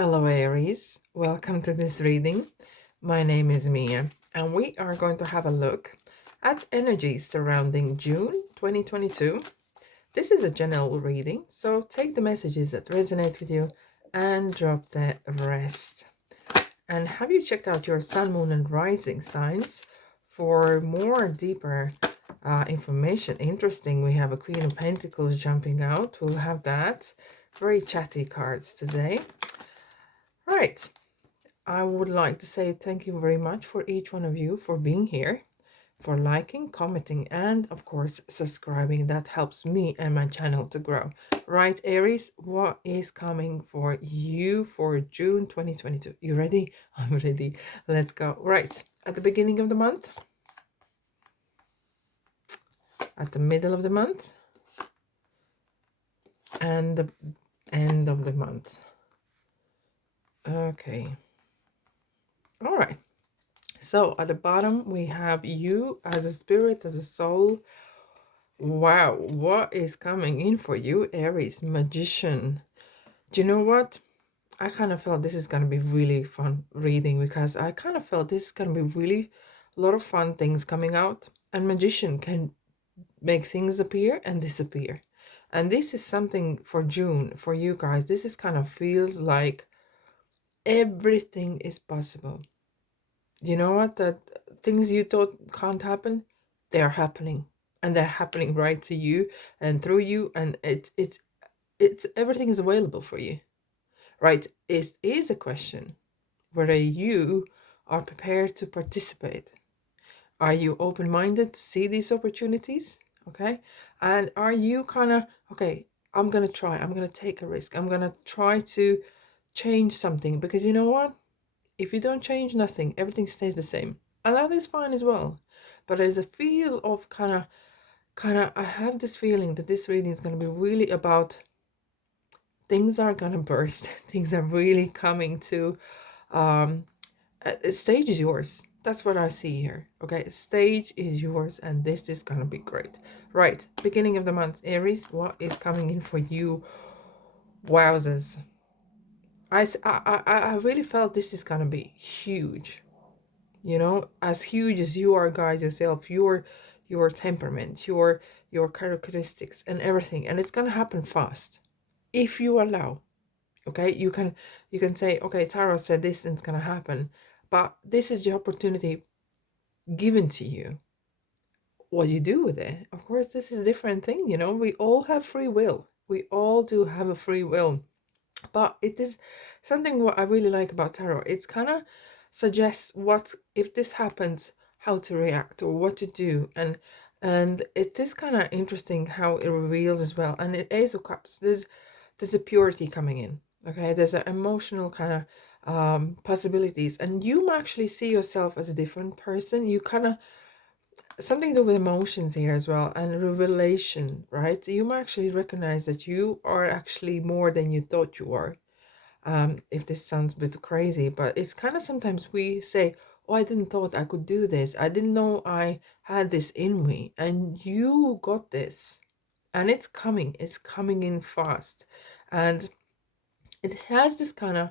Hello, Aries. Welcome to this reading. My name is Mia, and we are going to have a look at energies surrounding June 2022. This is a general reading, so take the messages that resonate with you and drop the rest. And have you checked out your sun, moon, and rising signs for more deeper information? Interesting. We have a Queen of Pentacles jumping out. We'll have that. Very chatty cards today. Right. I would like to say thank you very much for each one of you for being here, for liking, commenting, and of course, subscribing. That helps me and my channel to grow. Right, Aries, what is coming for you for June 2022? You ready? I'm ready. Let's go. Right, at the beginning of the month, at the middle of the month, and the end of the month. Okay. All right. So at the bottom, we have you as a spirit, as a soul. Wow, what is coming in for you, Aries? Magician. Do you know what? I kind of felt this is going to be really fun reading because I kind of felt this is going to be really a lot of fun things coming out. And Magician can make things appear and disappear. And this is something for June, for you guys. This is kind of feels like everything is possible. You know what? That things you thought can't happen, they are happening. And they're happening right to you and through you. And it's everything is available for you. Right? It is a question whether you are prepared to participate. Are you open-minded to see these opportunities? Okay. And are you kind of, okay, I'm gonna try, I'm gonna take a risk, I'm gonna try to change something, because you know what? If you don't change nothing, everything stays the same. And that is fine as well. But there's a feel of I have this feeling that this reading is going to be really about things are going to burst. Things are really coming to, a stage is yours. That's what I see here. Okay, stage is yours, and this is going to be great. Right, beginning of the month, Aries, what is coming in for you? Wowzers. I really felt this is going to be huge. You know, as huge as you are, guys, yourself, your temperament, your characteristics and everything, and it's gonna happen fast if you allow. Okay, you can say, okay, Tarot said this and it's gonna happen, but this is the opportunity given to you. What you do with it, of course, this is a different thing. You know, we all have free will. We all do have a free will. But it is something what I really like about tarot. It's kind of suggests what if this happens, how to react or what to do, and it is kind of interesting how it reveals as well. And it Ace of Cups, there's a purity coming in. Okay, there's an emotional kind of possibilities, and you actually see yourself as a different person. You kind of something to do with emotions here as well, and revelation, right? You might actually recognize that you are actually more than you thought you were. If this sounds a bit crazy, but it's kind of sometimes we say, oh, I didn't thought I could do this. I didn't know I had this in me. And you got this. And it's coming in fast. And it has this kind of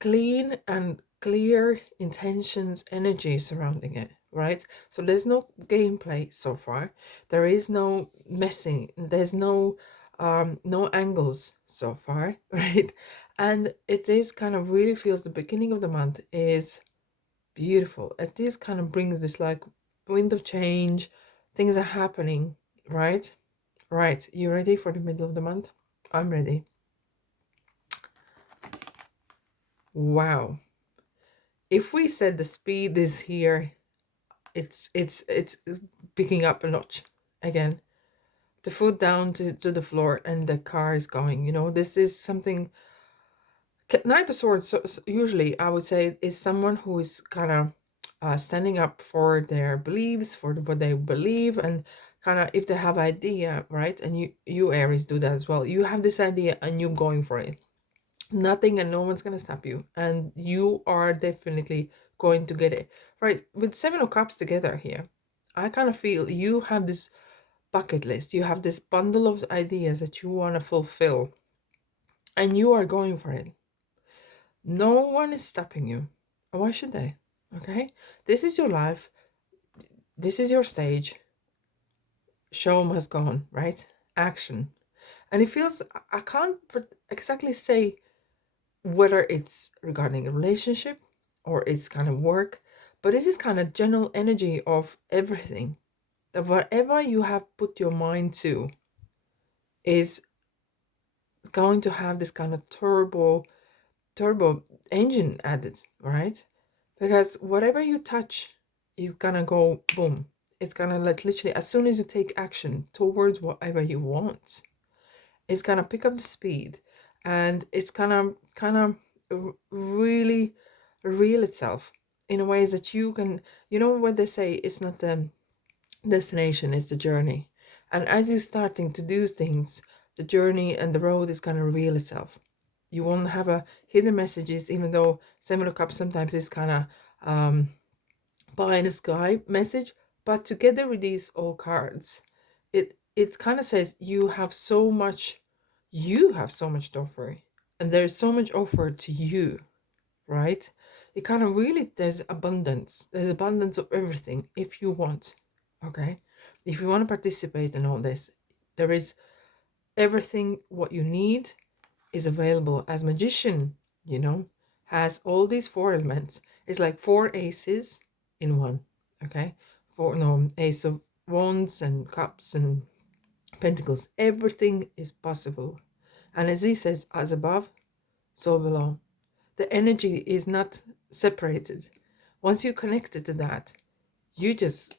clean and clear intentions energy surrounding it, right? So there's no gameplay so far. There is no messing. There's no angles so far, right? And it is kind of really feels the beginning of the month is beautiful. It is kind of brings this like wind of change. Things are happening, right? Right. You ready for the middle of the month? I'm ready. Wow. If we said the speed is here, it's picking up a notch again. The foot down to the floor and the car is going. You know, this is something. Knight of Swords, usually I would say, is someone who is kind of standing up for their beliefs, for what they believe, and kind of if they have idea, right? And you Aries do that as well. You have this idea and you're going for it. Nothing and no one's gonna stop you, and you are definitely going to get it right. With Seven of Cups together here, I kind of feel you have this bucket list. You have this bundle of ideas that you want to fulfill, and you are going for it. No one is stopping you. Why should they? Okay, this is your life, this is your stage. Show must go on, right? Action. And it feels, I can't exactly say whether it's regarding a relationship or it's kind of work, but this is kind of general energy of everything. That whatever you have put your mind to is going to have this kind of turbo engine added, right? Because whatever you touch is gonna go boom. It's gonna like literally as soon as you take action towards whatever you want, it's gonna pick up the speed, and it's gonna really real itself in a ways that you can, you know what they say, it's not the destination, it's the journey. And as you're starting to do things, the journey and the road is gonna reveal itself. You won't have a hidden messages, even though similar cup sometimes is kind of pie in the sky message. But together with these all cards, it kind of says you have so much to offer, and there's so much offered to you, right? It kind of really, there's abundance of everything if you want. Okay, if you want to participate in all this, there is everything what you need is available. As magician, you know, has all these four elements. It's like four aces in one. Okay, four, no, ace of wands and cups and pentacles. Everything is possible. And as he says, as above, so below. The energy is not separated. Once you're connected to that, you just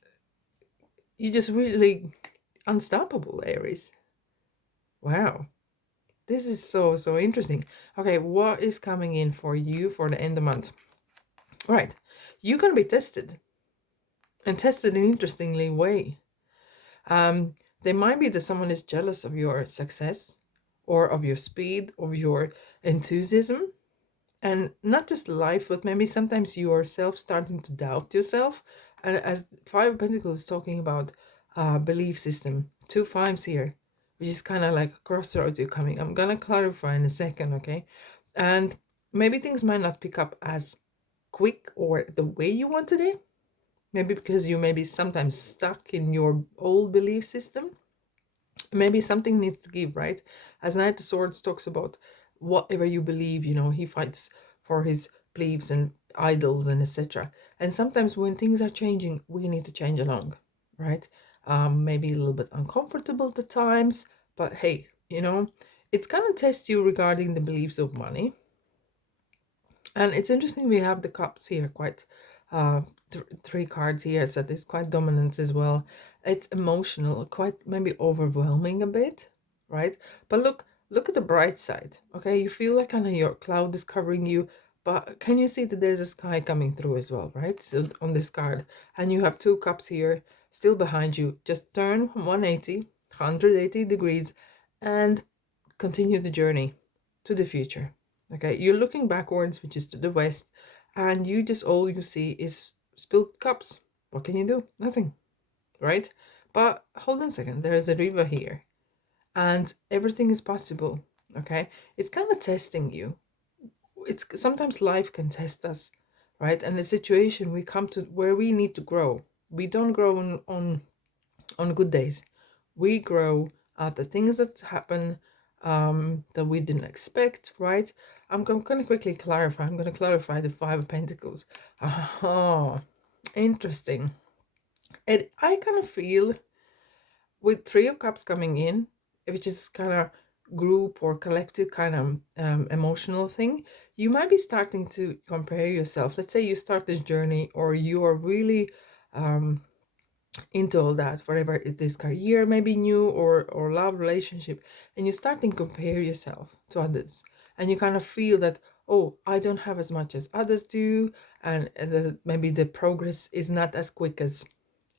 you just really unstoppable, Aries. Wow. This is so interesting. Okay, what is coming in for you for the end of the month? All right, you're gonna be tested, and tested in an interestingly way. There might be that someone is jealous of your success, or of your speed, of your enthusiasm, and not just life, but maybe sometimes yourself starting to doubt yourself. And as Five of Pentacles is talking about belief system, two fives here, which is kind of like crossroads you're coming. I'm gonna clarify in a second, okay? And maybe things might not pick up as quick or the way you wanted it. Maybe because you may be sometimes stuck in your old belief system. Maybe something needs to give, right? As Knight of Swords talks about, whatever you believe, you know, he fights for his beliefs and idols and etc. And sometimes when things are changing, we need to change along, right? Maybe a little bit uncomfortable at times, but hey, you know, it's gonna test you regarding the beliefs of money. And it's interesting, we have the cups here, quite three cards here, so it's quite dominant as well. It's emotional, quite maybe overwhelming a bit, right? But look at the bright side, okay? You feel like kind of your cloud is covering you, but can you see that there's a sky coming through as well, right? So on this card, and you have two cups here still behind you. Just turn 180 degrees and continue the journey to the future. Okay, you're looking backwards, which is to the west, and you just all you see is spilled cups. What can you do? Nothing, right? But hold on a second, there's a river here, and everything is possible. Okay, it's kind of testing you. It's sometimes life can test us, right? And the situation we come to where we need to grow. We don't grow on good days. We grow out the things that happen that we didn't expect, right? I'm going to quickly clarify. I'm going to clarify the Five of Pentacles. Oh, interesting. And I kind of feel with Three of Cups coming in, which is kind of group or collective kind of emotional thing, you might be starting to compare yourself. Let's say you start this journey, or you are really um, into all that, whatever it is, career maybe new, or love relationship, and you start to compare yourself to others, and you kind of feel that, oh, I don't have as much as others do, and that maybe the progress is not as quick as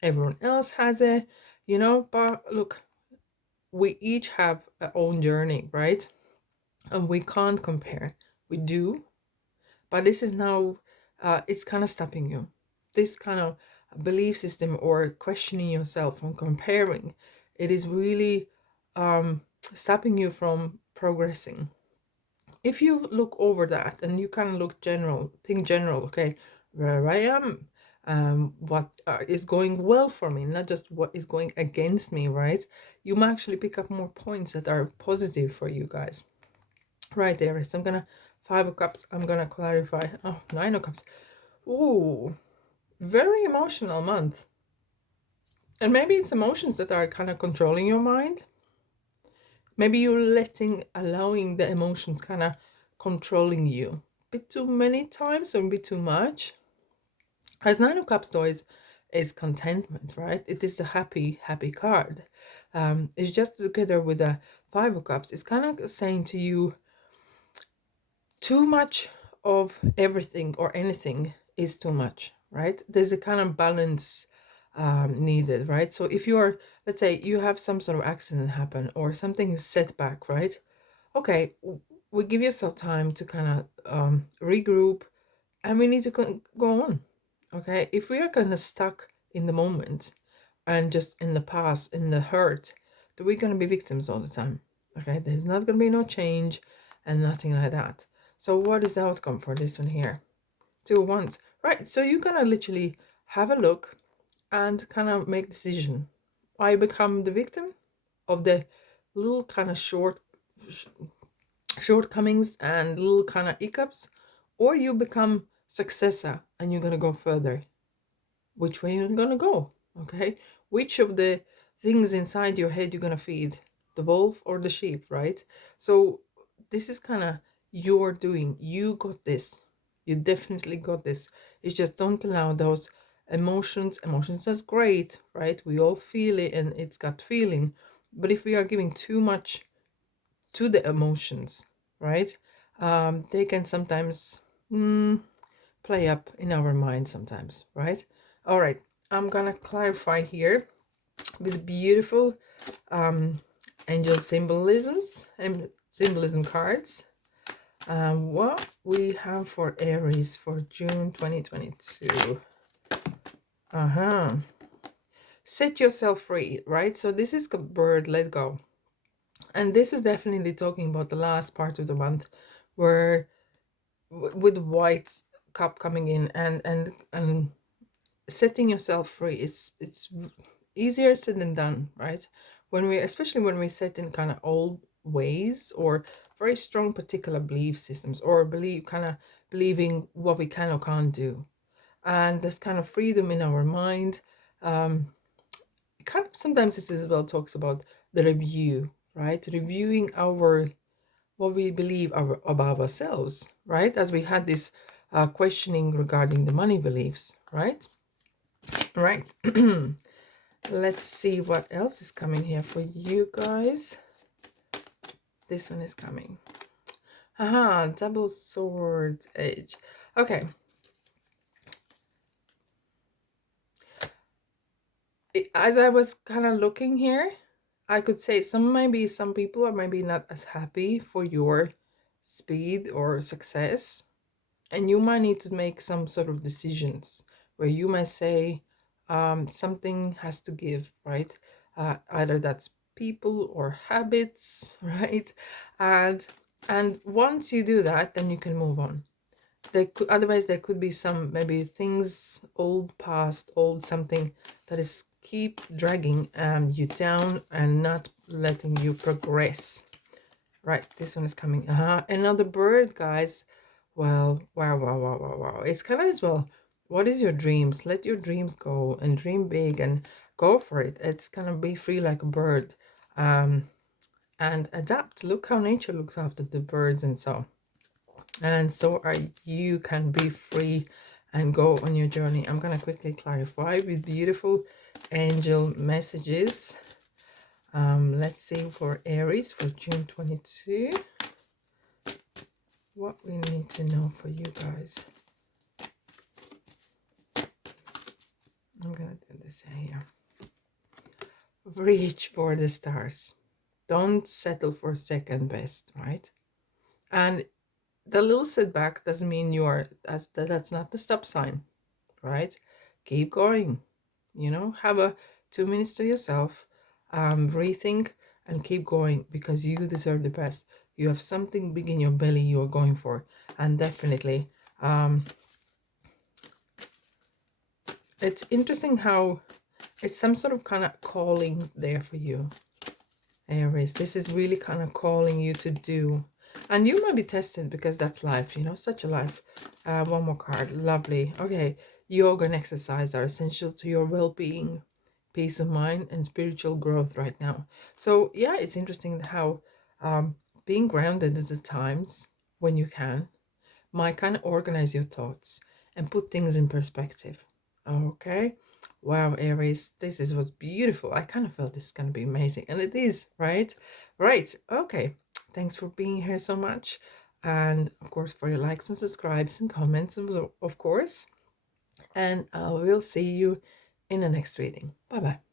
everyone else has it, you know. But look, we each have our own journey, right? And we can't compare. We do, but this is now it's kind of stopping you. This kind of belief system or questioning yourself and comparing, it is really stopping you from progressing. if you look over that and you kind of look general, think general, okay, where I am, what is going well for me, not just what is going against me, right? You might actually pick up more points that are positive for you guys. Right, there. So I'm gonna 5 of Cups. I'm gonna clarify. Oh, 9 of Cups. Ooh, very emotional month. And maybe it's emotions that are kind of controlling your mind. Maybe you're allowing the emotions kind of controlling you a bit too many times or a bit too much. As 9 of Cups though is contentment, right? It is a happy card. It's just together with the 5 of Cups. It's kind of saying to you, too much of everything or anything is too much, right? There's a kind of balance needed, right? So if you are, let's say you have some sort of accident happen or something is set back, right? Okay, we give yourself time to kind of regroup, and we need to go on. Okay, if we are kind of stuck in the moment and just in the past, in the hurt, then we're going to be victims all the time. Okay, there's not going to be no change and nothing like that. So what is the outcome for this one here? 2 of Wands, right? So you're going to literally have a look and kind of make decision. I become the victim of the little kind of shortcomings and little kind of hiccups, or you become successor and you're going to go further. Which way you're going to go? Okay, which of the things inside your head you're going to feed, the wolf or the sheep, right? So this is kind of your doing. You got this. You definitely got this. It's just don't allow those emotions. That's great, right? We all feel it and it's got feeling, but if we are giving too much to the emotions, right? They can sometimes play up in our mind sometimes, right? All right, I'm gonna clarify here with beautiful angel symbolisms and symbolism cards. What we have for Aries for June 2022. Set yourself free, right? So this is bird, let go. And this is definitely talking about the last part of the month where with white cup coming in and setting yourself free, it's easier said than done, right? When we, especially when we set in kind of old ways or very strong particular belief systems, or believing what we can or can't do, and this kind of freedom in our mind. Kind of sometimes this as well talks about the review, right? Reviewing our what we believe about ourselves, right? As we had this questioning regarding the money beliefs, right? Right. Let's see what else is coming here for you guys. This one is coming. Double sword age. Okay. As I was kind of looking here, I could say maybe some people are maybe not as happy for your speed or success, and you might need to make some sort of decisions where you might say something has to give, right? Either that's people or habits, right? And once you do that, then you can move on. Otherwise there could be some maybe things, old past, old something that is keep dragging you down and not letting you progress. Right, this one is coming. Another bird, guys. Well, wow. It's kind of as well, what is your dreams? Let your dreams go and dream big and go for it. It's gonna be free like a bird. And adapt. Look how nature looks after the birds and so. And so are you, can be free and go on your journey. I'm gonna quickly clarify with beautiful angel messages. Let's see for Aries for June 22. What we need to know for you guys. I'm gonna do this here. Reach for the stars. Don't settle for second best, right? And the little setback doesn't mean that's not the stop sign, right? Keep going. Have a 2 minutes to yourself, rethink and keep going, because you deserve the best. You have something big in your belly you are going for. And definitely, it's interesting how it's some sort of kind of calling there for you, Aries. This is really kind of calling you to do. And you might be tested because that's life, you know, such a life. One more card. Lovely. Okay. Yoga and exercise are essential to your well-being, peace of mind, and spiritual growth right now. So, yeah, it's interesting how being grounded at the times when you can might kind of organize your thoughts and put things in perspective. Okay. Wow, Aries, was beautiful. I kind of felt this is gonna be amazing, and it is, right? Right. Okay. Thanks for being here so much, and of course for your likes and subscribes and comments, of course. And we'll see you in the next reading. Bye bye.